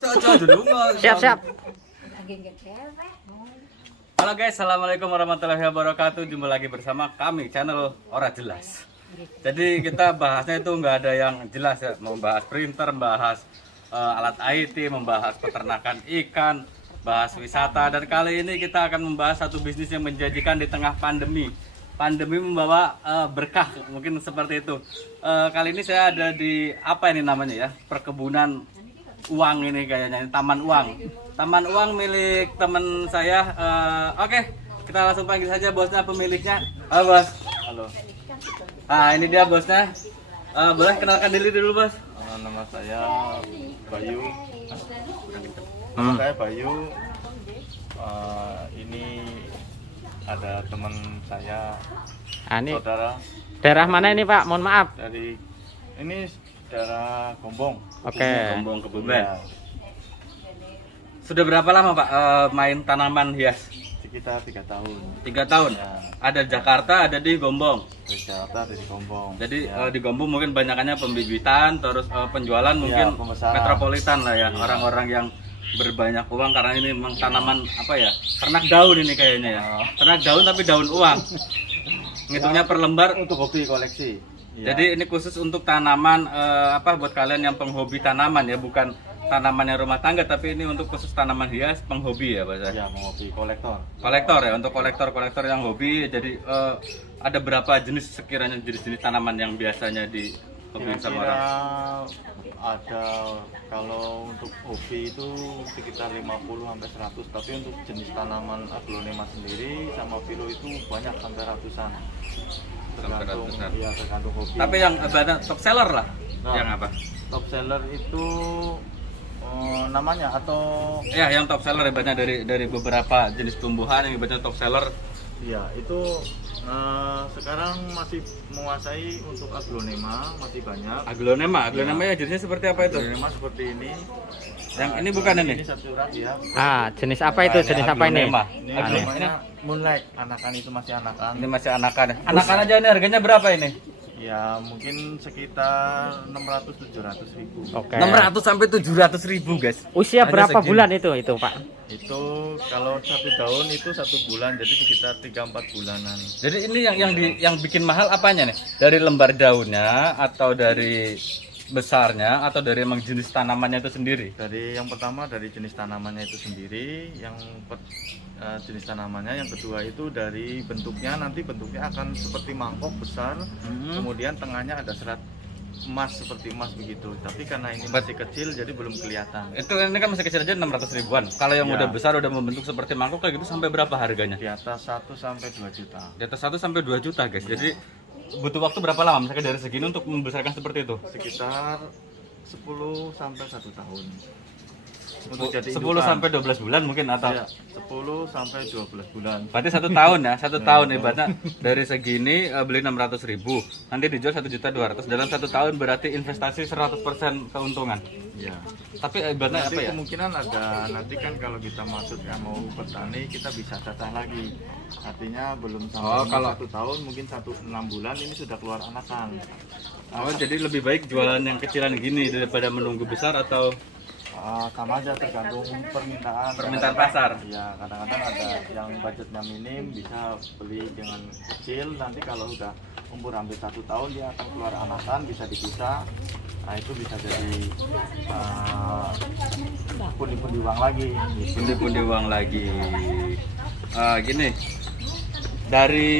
Siap. Halo guys, assalamualaikum warahmatullahi wabarakatuh. Jumpa lagi bersama kami channel Ora Jelas. Jadi kita bahasnya itu nggak ada yang jelas ya. Membahas printer, membahas alat IT, membahas peternakan ikan, bahas wisata. Dan kali ini kita akan membahas satu bisnis yang menjanjikan di tengah pandemi. Pandemi membawa berkah, mungkin seperti itu. Kali ini saya ada di apa ini namanya ya? Perkebunan uang ini kayaknya, ini taman uang. Taman uang milik teman saya. Oke, kita langsung panggil saja bosnya, pemiliknya. Halo bos. Halo, Nah ini dia bosnya. Boleh kenalkan diri dulu bos. nama saya Bayu. Hmm. Saya Bayu. Ini ada teman saya, Ini saudara daerah mana ini Pak? Mohon maaf. dari ini daerah Gombong. Oke. Gombong Kebumen. Ya, Sudah berapa lama Pak main tanaman hias? sekitar 3 tahun. 3 tahun. Ya, Ada Jakarta, ada di Gombong. dari Jakarta, dari Gombong. Jadi Ya. di Gombong mungkin banyakannya pembibitan, terus penjualan mungkin pembesaran. metropolitan lah ya, Iya. orang-orang yang berbanyak uang karena ini memang tanaman apa ya? Ternak daun ini kayaknya ya. Oh. Ternak daun tapi daun uang. Ngitungnya per lembar. Untuk hobi koleksi. Ya. Jadi ini khusus untuk tanaman apa buat kalian yang penghobi tanaman ya, bukan tanaman yang rumah tangga, tapi ini untuk khusus tanaman hias penghobi ya, Pak. ya, mau hobi kolektor. Kolektor ya, untuk kolektor yang hobi. Jadi ada berapa jenis sekiranya jenis-jenis tanaman yang biasanya di hobi sama Kira-kira orang? ada, kalau untuk hobi itu sekitar 50 sampai 100, tapi untuk jenis tanaman aglonema sendiri sama filo itu banyak sampai ratusan. Tergantung, ratusan. ya tergantung hobi. Tapi yang ibaratnya top seller lah. Nah. Yang apa? Top seller itu namanya atau Ya, yang top seller ibaratnya dari beberapa jenis tumbuhan yang ibaratnya top seller. ya itu sekarang masih menguasai untuk aglonema, masih banyak. Aglonema ya jenisnya seperti apa itu? Aglonema seperti ini. Yang ini bukan ini? Ini satu rak ya. Jenis apa itu? Jenis apa ini? Aglonema. Ini Aneh. namanya Moonlight, anakan itu masih anakan. Ini masih anakan ya. Anakan aja ini harganya berapa ini? Ya mungkin sekitar 600-700 ribu. Oke. 600 sampai 700 ribu guys. Usia Hanya berapa segini. bulan itu Pak? Itu kalau 1 tahun itu 1 bulan, jadi sekitar 3-4 bulanan. Jadi ini yang bikin mahal apanya nih? Dari lembar daunnya atau dari besarnya atau dari emang jenis tanamannya itu sendiri? Dari yang pertama dari jenis tanamannya itu sendiri, jenis tanamannya, yang kedua itu dari bentuknya, nanti bentuknya akan seperti mangkok besar, kemudian tengahnya ada serat emas seperti emas begitu. Tapi karena ini masih kecil jadi belum kelihatan. Itu ini kan masih kecil aja 600 ribuan. Kalau yang Ya. udah besar udah membentuk seperti mangkok kayak gitu sampai berapa harganya? Di atas 1 sampai 2 juta. Di atas 1 sampai 2 juta guys. Jadi butuh waktu berapa lama misalnya dari segini untuk membesarkan seperti itu? Sekitar 10 sampai 1 tahun. Untuk jadi 10 indukan. sampai 12 bulan mungkin atau Ya, 10 sampai 12 bulan. berarti 1 tahun ya, 1 tahun ibaratnya dari segini beli 600 ribu, nanti dijual 1.200.000 dalam 1 tahun, berarti investasi 100% keuntungan. Ya. Tapi ibaratnya Nanti apa ya? kemungkinan ada, nanti kan kalau kita masuk mau bertani kita bisa cacah lagi. Artinya belum Oh, sampai kalau- 1 tahun, mungkin 6 bulan ini sudah keluar anakan. Oh, jadi lebih baik jualan yang kecilan gini daripada menunggu besar atau Sama aja, tergantung permintaan pasar. Ya, kadang-kadang ada yang budgetnya minim bisa beli dengan kecil, nanti kalau udah umur hampir 1 tahun dia akan keluar anakan, bisa dipisah. Nah itu bisa jadi pundi-pundi uang lagi gitu. Pundi-pundi uang lagi. Gini, dari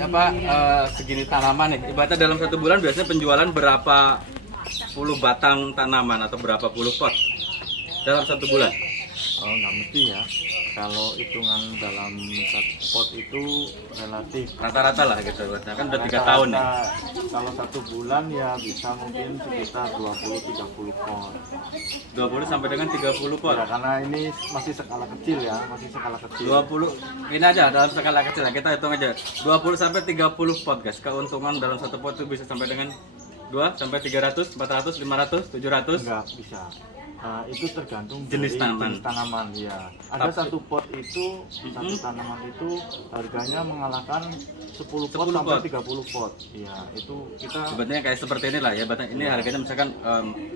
apa segini tanaman nih, ibaratnya dalam 1 bulan biasanya penjualan berapa puluh batang tanaman atau berapa puluh pot dalam 1 bulan? Oh nggak mesti ya, kalau hitungan dalam 1 pot itu relatif. Rata-rata lah gitu, kan udah 3 tahun ya. Kalau 1 bulan ya bisa mungkin sekitar 20-30 pot. 20 sampai dengan 30 pot. Ya, karena ini masih skala kecil ya, masih skala kecil. 20 ini aja dalam skala kecil lah, kita hitung aja 20 sampai 30 pot guys. Keuntungan dalam 1 pot itu bisa sampai dengan 2 sampai 300, 400, 500, 700. Enggak bisa. Itu tergantung Jenis dari tanaman. jenis tanaman ya. Ada satu pot itu, satu tanaman itu harganya mengalahkan 10 pot 10 sampai pot. 30 pot. Ya, itu kita Sebetulnya kayak seperti inilah ya, ini harganya misalkan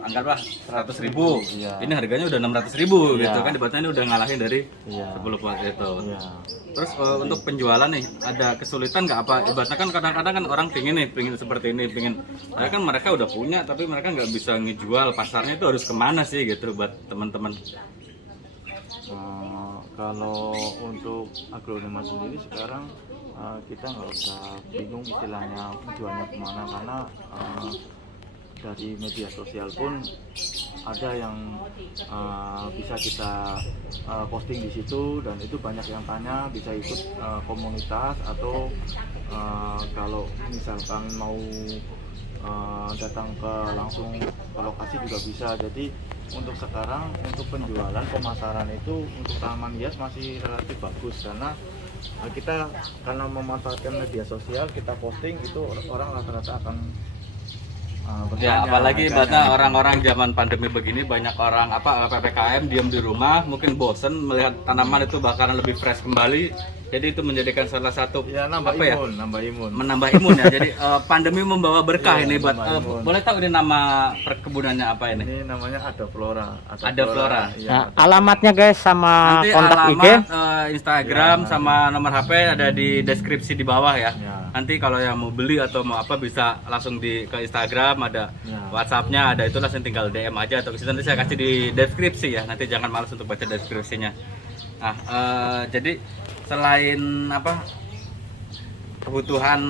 anggaplah 100.000. Iya. Ini harganya udah 600.000 Iya. gitu kan, ibaratnya ini udah ngalahin dari Iya. 10 pot itu. ya. Terus untuk penjualan nih ada kesulitan nggak apa? Ibaratnya kan kadang-kadang kan orang pingin seperti ini, saya kan mereka udah punya tapi mereka nggak bisa ngejual, pasarnya itu harus kemana sih gitu buat teman-teman? Kalau untuk aglonema sendiri sekarang kita nggak usah bingung istilahnya tujuannya kemana, karena dari media sosial pun ada yang bisa kita posting di situ, dan itu banyak yang tanya, bisa ikut komunitas atau kalau misalkan mau datang ke langsung ke lokasi juga bisa. Jadi untuk sekarang untuk penjualan pemasaran itu untuk tanaman hias masih relatif bagus, karena kita karena memanfaatkan media sosial, kita posting itu orang rata-rata akan Ya bertanya, apalagi harganya. ibaratnya orang-orang zaman pandemi begini banyak orang PPKM diam di rumah, mungkin bosen melihat tanaman itu bakalan lebih fresh kembali. Jadi itu menjadikan salah satu Ya, nambah apa imun, nambah imun. menambah imun ya. Jadi pandemi membawa berkah Iya, ini buat nambah imun. boleh tahu ini nama perkebunannya apa ini? Ini namanya Ada Flora. Ada Flora. Iya, Nah, alamatnya guys sama Nanti kontak IG. alamat Instagram Ya, sama nomor HP ada di deskripsi di bawah ya. Ya. Nanti kalau yang mau beli atau mau apa bisa langsung ke Instagram, ada Ya. WhatsAppnya, ada itu langsung tinggal DM aja atau nanti saya kasih di deskripsi ya. Nanti jangan malas untuk baca deskripsinya. Nah, jadi selain apa kebutuhan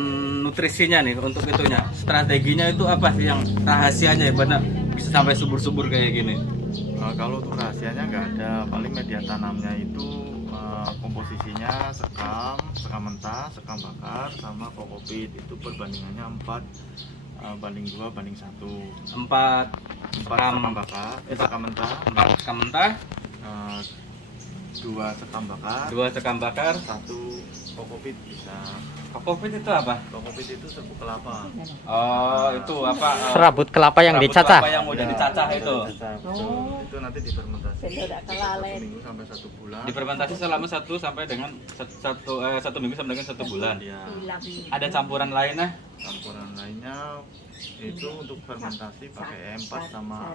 nutrisinya nih untuk itunya, strateginya itu apa sih yang rahasianya ya benar bisa sampai subur-subur kayak gini? Kalau untuk rahasianya nggak ada, paling media tanamnya itu komposisinya sekam mentah, sekam bakar, sama kokopit. Itu perbandingannya 4:2:1. 4 sekam bakar, sekam mentah, 4 sekam mentah, 2 sekam bakar, 2 sekam bakar. 1 kokopit bisa. Kokopit itu apa? Kokopit itu serbuk kelapa. Oh, itu apa? Serabut kelapa yang serabut dicacah. kelapa yang udah dicacah itu. Betul. Itu nanti difermentasi 1 minggu sampai 1 bulan. Difermentasi selama 1 sampai dengan 1 minggu sampai dengan 1 bulan. Ya, Ada campuran lainnya? campuran lainnya itu untuk fermentasi pakai E4 sama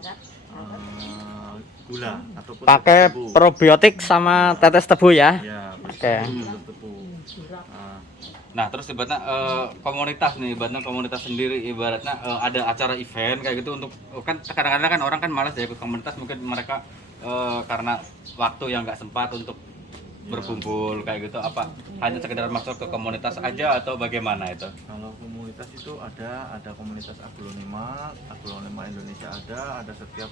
gula ataupun Pakai tebu. probiotik sama tetes tebu ya. Ya, Oke. tebu. Nah, terus ibaratnya komunitas nih, ibaratnya komunitas sendiri, ibaratnya ada acara event kayak gitu untuk kan kadang-kadang kan orang kan malas ya ikut komunitas, mungkin mereka karena waktu yang nggak sempat untuk berkumpul kayak gitu, apa hanya sekedar masuk ke komunitas aja atau bagaimana itu? Kalau komunitas itu ada komunitas aglonema Indonesia ada setiap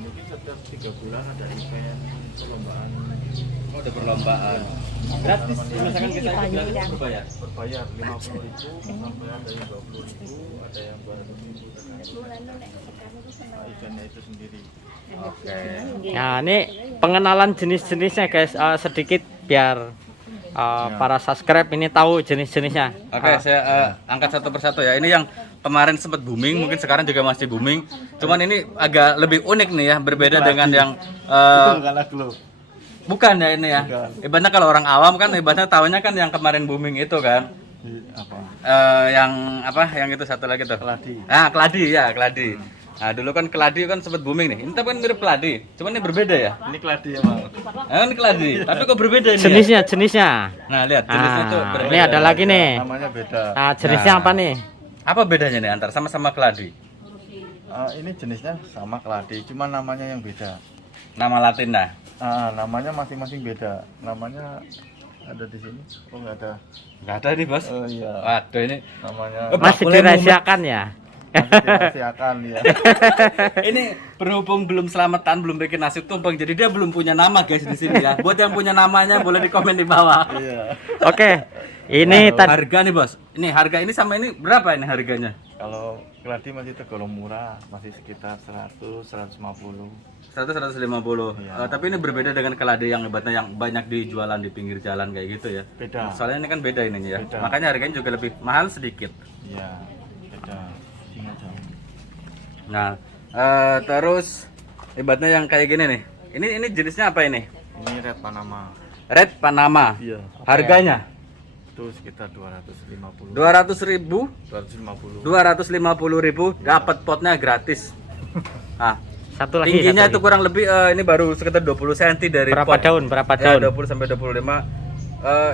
mungkin setiap 3 bulan ada event perlombaan. Oh, ada perlombaan. Gratis, misalkan kita ikut gratis berbayar. Berbayar 50.000 sampai ada yang 20.000, ada yang 200.000 tergantung eventnya itu sendiri. Oke. Nah, ini pengenalan jenis-jenisnya guys, sedikit biar para subscribe ini tahu jenis-jenisnya. Oke, saya angkat satu persatu ya. Ini yang kemarin sempat booming, mungkin sekarang juga masih booming. Cuman ini agak lebih unik nih ya, berbeda dengan yang Bukan aglo. bukan ya ini ya. Bukan. Ibaratnya kalau orang awam kan ibaratnya tahunya kan yang kemarin booming itu kan. Apa? Yang apa? Yang itu satu lagi tuh. Keladi. Ah, keladi ya, keladi. Nah, dulu kan keladi kan sempat booming nih. Ini tapi kan mirip keladi, cuman ini berbeda ya. Ini keladi ya, Bang. Ini keladi, tapi kok berbeda ini ya? Jenisnya. Nah, lihat jenisnya tuh Nah, berbeda. ini ada lagi nih. Namanya beda. Nah, jenisnya Nah. apa nih? Apa bedanya nih antar sama-sama keladi? Ini jenisnya sama keladi, cuma namanya yang beda. Nama latin dah. Namanya masing-masing beda. Namanya ada di sini. Oh, nggak ada. Enggak ada nih, Bos. Oh iya. Waduh ini. Namanya Masih boleh dirahasiakan ya. masih dirahasiakan ya. Ini berhubung belum selamatan, belum bikin nasi tumpeng, jadi dia belum punya nama guys di sini ya. Buat yang punya namanya boleh di komen di bawah. Iya. Oke. Ini tadi Harga nih, Bos. Ini harga ini sama ini berapa ini harganya? Kalau keladi masih tergolong murah, masih sekitar 100, 150. 100 150. Iya. Tapi ini berbeda dengan keladi yang ibaratnya yang banyak dijualan di pinggir jalan kayak gitu ya. Beda. Soalnya ini kan beda ininya ya. Beda. Makanya harganya juga lebih mahal sedikit. Iya, beda. Singa jauh. Nah, terus Ibaratnya yang kayak gini nih. Ini jenisnya apa ini? Ini red Panama. Red Panama. Iya. Harganya Itu sekitar 250. 200.000, 250. 250.000 dapat potnya gratis. Nah, Satu lagi. tingginya satu itu lagi. kurang lebih ini baru sekitar 20 cm dari Berapa pot. daun? Berapa Ya, daun? 20 sampai 25.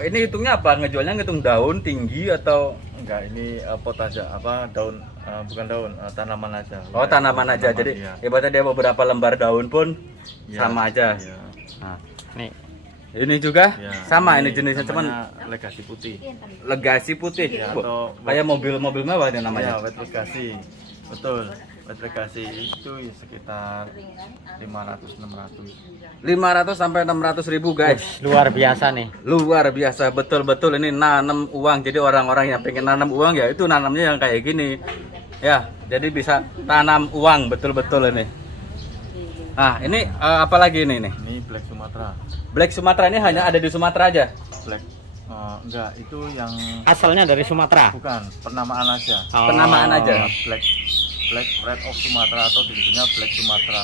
Ini hitungnya apa? Ngejualnya ngitung daun tinggi atau Enggak, ini pot aja, apa daun, bukan daun, tanaman aja. oh tanaman aja. Jadi iya. ibaratnya dia beberapa lembar daun pun Iya, sama aja. iya. Nah, Nih. ini juga Iya. sama ini jenisnya cuman namanya legasi putih. legasi putih. Ya, Bu, atau kayak mobil-mobil mewah itu namanya. Ya, wet legasi. Betul. Wet legasi itu sekitar 500-600. 500 sampai 600.000 guys. Luar biasa nih. Luar biasa, betul-betul ini nanam uang. Jadi orang-orang yang pengen nanam uang ya itu nanamnya yang kayak gini. Ya, jadi bisa tanam uang betul-betul ini. Nah, ini apa lagi ini nih? Ini Black Sumatera. Black Sumatera ini hanya ada di Sumatera aja. Black enggak, itu yang Asalnya dari Sumatera. bukan, penamaan aja. Oh. Penamaan aja. Black Black Red of Sumatera atau disebutnya Black Sumatera.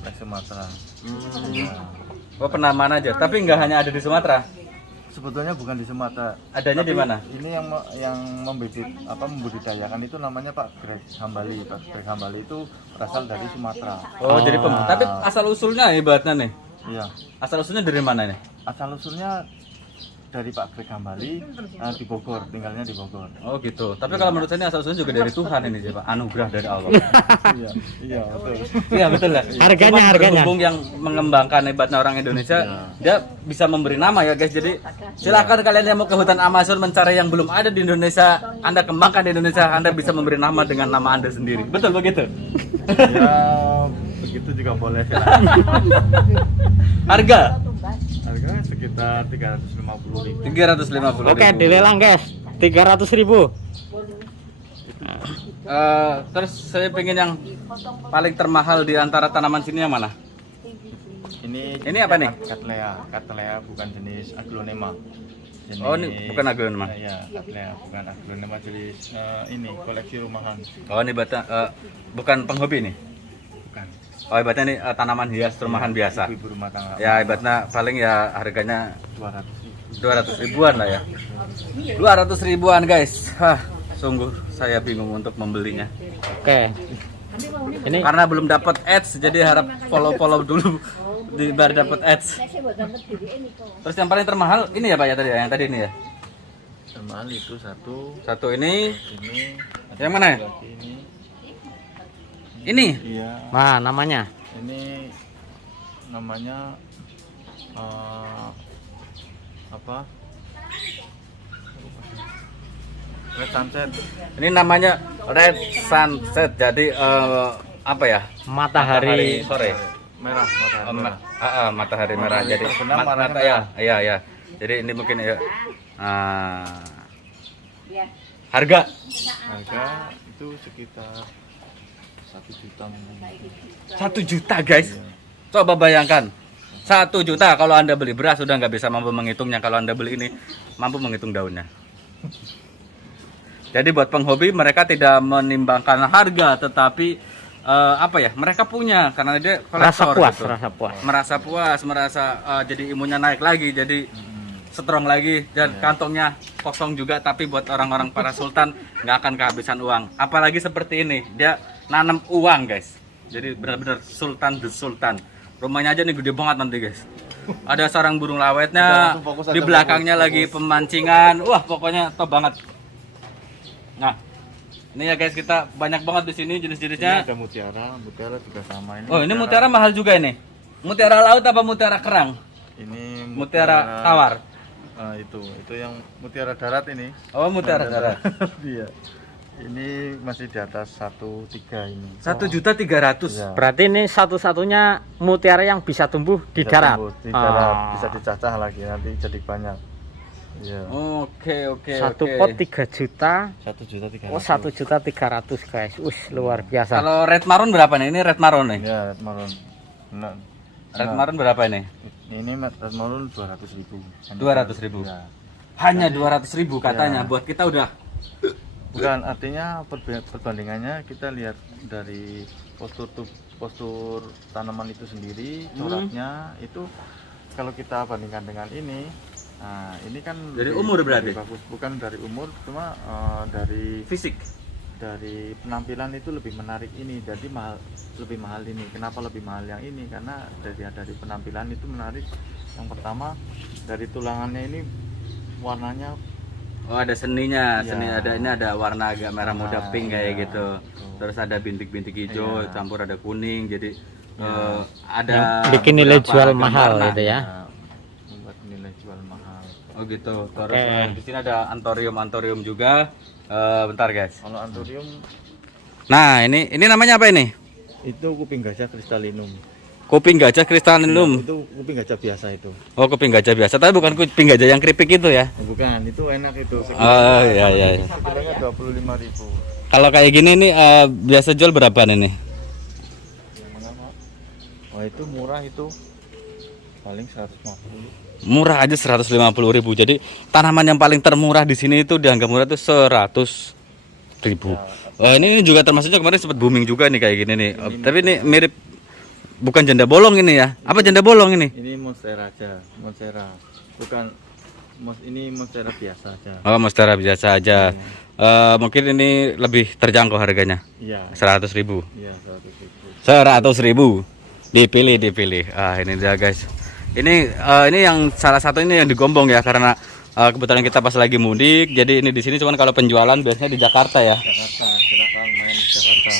Black Sumatera. Ya. Oh, penamaan aja. Tapi nggak hanya ada di Sumatera. Sebetulnya bukan di Sumatera. Adanya di Tapi mana? Ini yang membudidayakan itu namanya Pak Greg Hambali. Pak Greg Hambali itu berasal dari Sumatera. Oh, jadi tapi asal usulnya ibaratnya nih. Iya. Asal usulnya dari mana nih? Asal usulnya dari Pak Greg Hambali di Bogor, tinggalnya di Bogor. Oh gitu. Tapi kalau menurut saya ini asal usulnya juga dari Tuhan ini sih, Pak. Anugerah dari Allah. Iya, iya betul. Iya betul lah. Harganya, Cuman harganya. berhubung yang mengembangkan hebatnya orang Indonesia, dia bisa memberi nama ya guys. Jadi silakan kalian yang mau ke hutan Amazon mencari yang belum ada di Indonesia, Anda kembangkan di Indonesia, Anda bisa memberi nama dengan nama Anda sendiri. Betul begitu. Ya, begitu juga boleh. Harga Harganya sekitar 350.000. 350.000. Oke, dilelang guys. 300.000. Terus saya pengen yang paling termahal di antara tanaman sini yang mana? Ini apa nih? Cattleya bukan jenis aglonema. Oh, ini bukan aglonema. Iya, Cattleya bukan aglonema, jenis ini koleksi rumahan. Oh ini bukan penghobi nih. Bukan. Oh ibaratnya ini tanaman hias rumahan biasa. Ibu rumah tangga. Ya ibaratnya paling ya harganya 200. 200 ribuan lah ya. 200 ribuan guys. Hah, sungguh saya bingung untuk membelinya. Oke. Ini Karena belum dapat ads, jadi harap follow dulu di baru dapat ads. Terus yang paling termahal ini ya Pak ya tadi ya, yang tadi ini ya. Termahal itu satu. Satu ini, Ini. Yang mana ya? Lagi ini. ini. Iya. nah namanya. Ini namanya apa? Red Sunset. Ini namanya Red Sunset. Jadi apa ya? Matahari. sore. Merah, matahari merah. Matahari merah. Matahari Jadi terbenam, warnanya mata ya, iya. Jadi ini mungkin ya. Harga Harga itu sekitar 1 juta mungkin. 1 juta guys. Coba bayangkan 1 juta kalau Anda beli beras sudah nggak bisa mampu menghitungnya. Kalau Anda beli ini mampu menghitung daunnya. Jadi buat penghobi mereka tidak menimbangkan harga, tetapi apa ya? Mereka punya karena dia Rasa kolektor puas, gitu. rasa puas. Merasa puas, merasa jadi imunnya naik lagi, jadi strong lagi dan kantongnya kosong juga. Tapi buat orang-orang para sultan nggak akan kehabisan uang. Apalagi seperti ini, dia nanam uang guys. Jadi benar-benar sultan the sultan. Rumahnya aja nih gede banget nanti guys. Ada sarang burung lawetnya, di belakangnya lagi pemancingan. Wah pokoknya top banget. Nah, ini ya guys kita banyak banget di sini Ini jenis-jenisnya. ada mutiara juga sama ini. Oh ini mutiara mahal juga ini. Mutiara laut apa mutiara kerang? Ini Mutiara tawar. Itu yang mutiara darat ini. Oh mutiara darat. Iya. Ini masih di atas 1,3 ini. 1.300.000. Ya. Berarti ini satu-satunya mutiara yang bisa tumbuh di Bisa darat. tumbuh di darat, Ah. bisa dicacah lagi nanti jadi banyak. Iya. Oke. Satu pot 3 juta. 1.300.000. Oh 1.300.000 guys. Luar biasa. Kalau red maroon berapa nih? Ini red maroon nih. Ya, red maroon. Nah, Red maroon berapa ini? ini red maroon 200.000. 200.000. Ya. Hanya 200.000 katanya. Ya. Buat kita udah Bukan, artinya perbandingannya kita lihat dari postur tanaman itu sendiri, coraknya itu kalau kita bandingkan dengan ini, nah ini kan Dari umur berarti? lebih bagus. Bukan dari umur, cuma dari Fisik. dari penampilan itu lebih menarik ini, jadi lebih mahal ini. Kenapa lebih mahal yang ini? Karena dari penampilan itu menarik. Yang pertama dari tulangannya ini warnanya Oh, ada seninya, Iya. seni ada warna agak merah muda pink kayak iya, gitu. betul. Terus ada bintik-bintik hijau, Iya. campur ada kuning. Jadi ada Yang bikin nilai beberapa jual ragam mahal warna. itu ya. Membuat nilai jual mahal. Oh gitu. Terus Oke. di sini ada antorium juga. Bentar guys. Kalau anthurium Nah, ini namanya apa ini? itu kuping gajah kristalinum. Kuping gajah kristalinum. Itu kuping gajah biasa itu. Oh, kuping gajah biasa, tapi bukan kuping gajah yang keripik itu ya. Bukan, itu enak itu. Oh, iya iya. iya. Sekilanya 25.000. Kalau kayak gini nih biasa jual berapaan ini? Yang mana, Pak? Oh, itu murah itu. Paling 150. Murah aja 150.000. Jadi tanaman yang paling termurah di sini itu dianggap murah tuh 100.000. Ini juga termasuknya kemarin sempat booming juga nih kayak gini nih. Tapi ini mirip bukan janda bolong ini ya. Apa janda bolong ini? Ini monstera aja, monstera. Bukan ini monstera biasa aja. Oh, monstera biasa aja. Mungkin ini lebih terjangkau harganya. Iya, 100.000. iya 100.000. 100.000. Dipilih. Ah, ini dia guys. Ini yang salah satu ini yang digombong ya karena kebetulan kita pas lagi mudik. Jadi ini di sini cuman kalau penjualan biasanya di Jakarta ya. Jakarta, silakan main di Jakarta.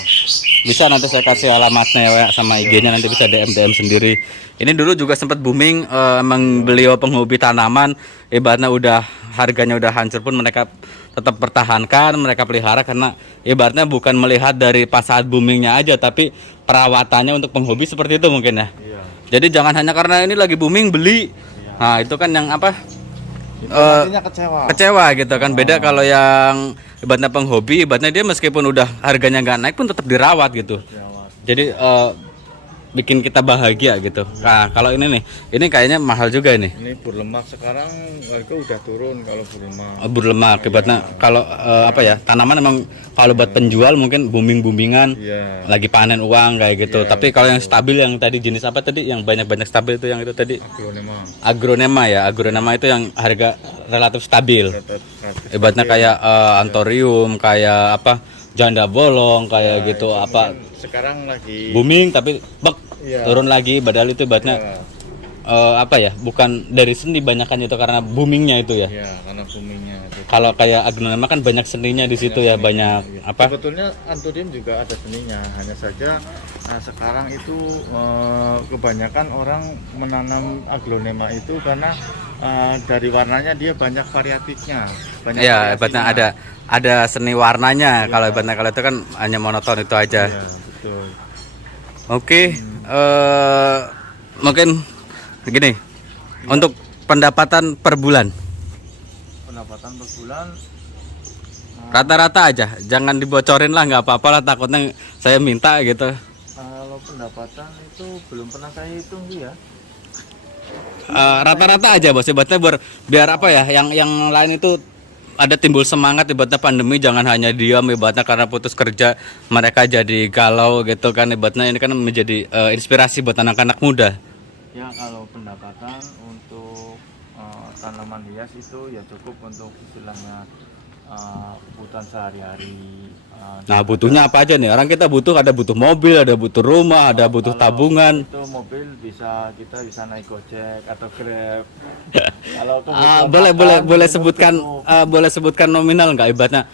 Bisa nanti saya kasih alamatnya ya sama IG-nya, nanti bisa DM sendiri. Ini dulu juga sempat booming, emang beliau penghobi tanaman, ibaratnya udah harganya udah hancur pun mereka tetap pertahankan, mereka pelihara karena ibaratnya bukan melihat dari pas saat boomingnya aja, tapi perawatannya untuk penghobi seperti itu mungkin ya. Iya. Jadi jangan hanya karena ini lagi booming beli. Nah, itu kan yang apa? Itu artinya kecewa. Kecewa gitu kan. Beda kalau yang ibaratnya penghobi, ibaratnya dia meskipun udah harganya nggak naik pun tetap dirawat gitu. Kecewa. Jadi bikin kita bahagia gitu. Nah, kalau ini nih, ini kayaknya mahal juga ini. Ini burlemak sekarang harga udah turun kalau burlemak. Berlemak, ibaratnya kalau apa ya, tanaman emang kalau buat penjual mungkin booming-boomingan, Iya. lagi panen uang kayak gitu. Tapi kalau yang stabil, yang tadi jenis apa tadi, yang banyak-banyak stabil itu yang itu tadi Agronema. agronema ya. Agronema itu yang harga relatif stabil. Ibaratnya kayak antorium, kayak apa, janda bolong kayak gitu, apa Sekarang lagi booming tapi bek Iya. turun lagi, padahal itu ibaratnya apa ya, bukan dari seni banyakan itu karena boomingnya itu ya. Iya, karena boomingnya itu. Kalau kayak aglonema kan banyak seninya di situ ya, banyak apa. Sebetulnya anthurium juga ada seninya, hanya saja sekarang itu kebanyakan orang menanam aglonema itu karena dari warnanya dia banyak variatifnya, banyak Ya, ibaratnya variasinya. ada seni warnanya. Kalau ibaratnya kalau itu kan hanya monoton itu aja. Iya, betul. Oke, mungkin begini. Untuk pendapatan per bulan Pendapatan per bulan rata-rata aja, jangan dibocorin lah, nggak apa-apa lah, takutnya saya minta gitu. kalau pendapatan itu belum pernah saya hitung sih ya. Rata-rata aja bos, ibaratnya biar apa ya, yang lain itu ada timbul semangat. Ibaratnya pandemi jangan hanya diam, ibaratnya karena putus kerja mereka jadi galau gitu kan. Ibaratnya ini kan menjadi inspirasi buat anak-anak muda. Ya kalau pendapatan untuk tanaman hias itu ya cukup untuk istilahnya kebutuhan sehari-hari. Nah, butuhnya apa aja nih? Orang kita ada butuh mobil, ada butuh rumah, ada butuh tabungan. Itu mobil kita bisa naik Gojek atau Grab. Kalau kebutuhan Boleh makan, sebutkan cukup. boleh sebutkan nominal nggak, ibaratnya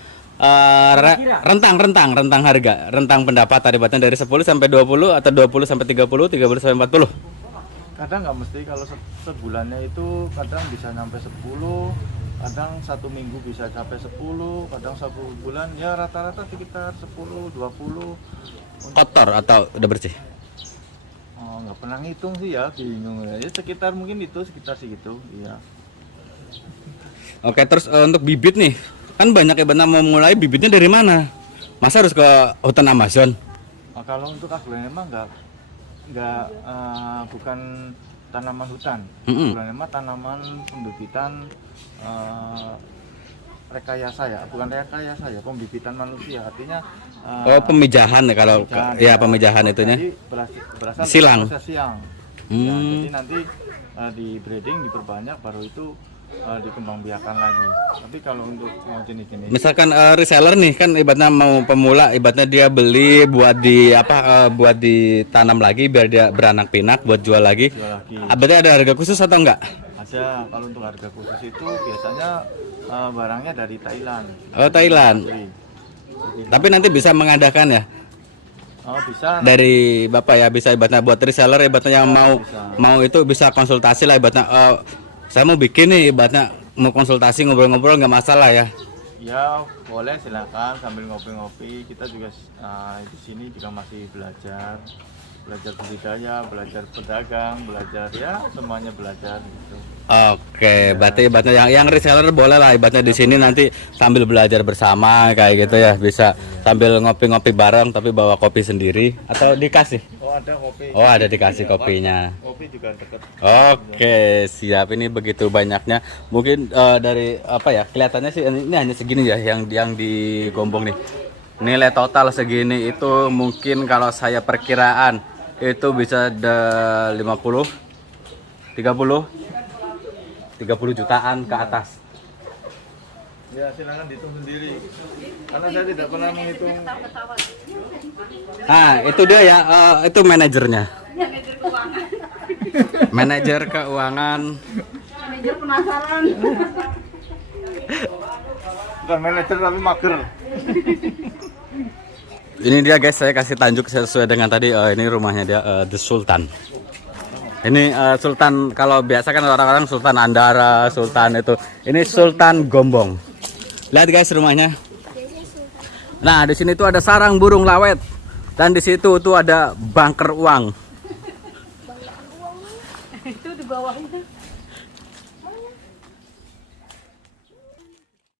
rentang harga, rentang pendapatan ibaratnya dari 10 sampai 20 atau 20 sampai 30, 30 sampai 40. Kadang nggak mesti, kalau sebulannya itu kadang bisa sampai 10, kadang satu minggu bisa sampai 10, kadang 1 bulan ya rata-rata sekitar 10 20. Kotor atau udah bersih? Nggak pernah ngitung sih ya, bingung ya. Sekitar mungkin itu sekitar segitu, iya. Oke, terus untuk bibit nih, kan banyak ibaratnya mau mulai bibitnya dari mana? Masa harus ke hutan Amazon? Kalau untuk aglonema bukan tanaman hutan. Mm-mm. Aglonema tanaman pembibitan rekayasa ya, bukan rekayasa ya, pembibitan manusia. Artinya Oh, pemijahan ya kalau ya pemijahan itunya. Jadi berasal dari Silang. proses siang. Ya, jadi nanti di breeding diperbanyak baru itu dikembangbiakan lagi. Tapi kalau untuk mau jenis-jenis Misalkan reseller nih kan ibaratnya mau pemula, ibaratnya dia beli buat di buat ditanam lagi biar dia beranak pinak buat jual lagi. jual lagi. Berarti ada harga khusus atau enggak? Ada, kalau untuk harga khusus itu biasanya barangnya dari Thailand. Oh, Thailand. Asli. Tapi nanti bisa mengadakan ya Oh, bisa. dari Bapak ya, bisa ibaratnya buat reseller ibaratnya yang mau itu bisa konsultasi lah ibaratnya saya mau bikin nih ibaratnya mau konsultasi ngobrol-ngobrol nggak masalah ya. Ya, boleh silakan sambil ngopi-ngopi. Kita juga di sini juga masih belajar budidaya, belajar pedagang, belajar ya semuanya belajar gitu. Oke, berarti ibaratnya yang reseller boleh lah ibaratnya di sini nanti sambil belajar bersama kayak gitu ya, bisa sambil ngopi-ngopi bareng tapi bawa kopi sendiri atau dikasih. Oh, ada kopi. Oh, ada dikasih kopinya. Kopi juga dekat. Oke, siap. Ini begitu banyaknya. Mungkin dari apa ya? Kelihatannya sih ini hanya segini ya yang digombong nih. Nilai total segini itu mungkin kalau saya perkiraan itu bisa 30 jutaan ke atas. Ya, silakan dihitung sendiri. Karena saya tidak pernah menghitung. Nah, itu dia ya, itu manajernya. Manajer keuangan. Manajer penasaran. Bukan manajer tapi mager. Ini dia guys, saya kasih tajuk sesuai dengan tadi. Ini rumahnya dia, The Sultan. Ini Sultan, kalau biasa kan orang-orang Sultan Andara, Sultan itu. Ini Sultan Gombong. Lihat guys rumahnya. Nah, di sini tuh ada sarang burung lawet. Dan di situ tuh ada bunker uang. Itu di bawahnya.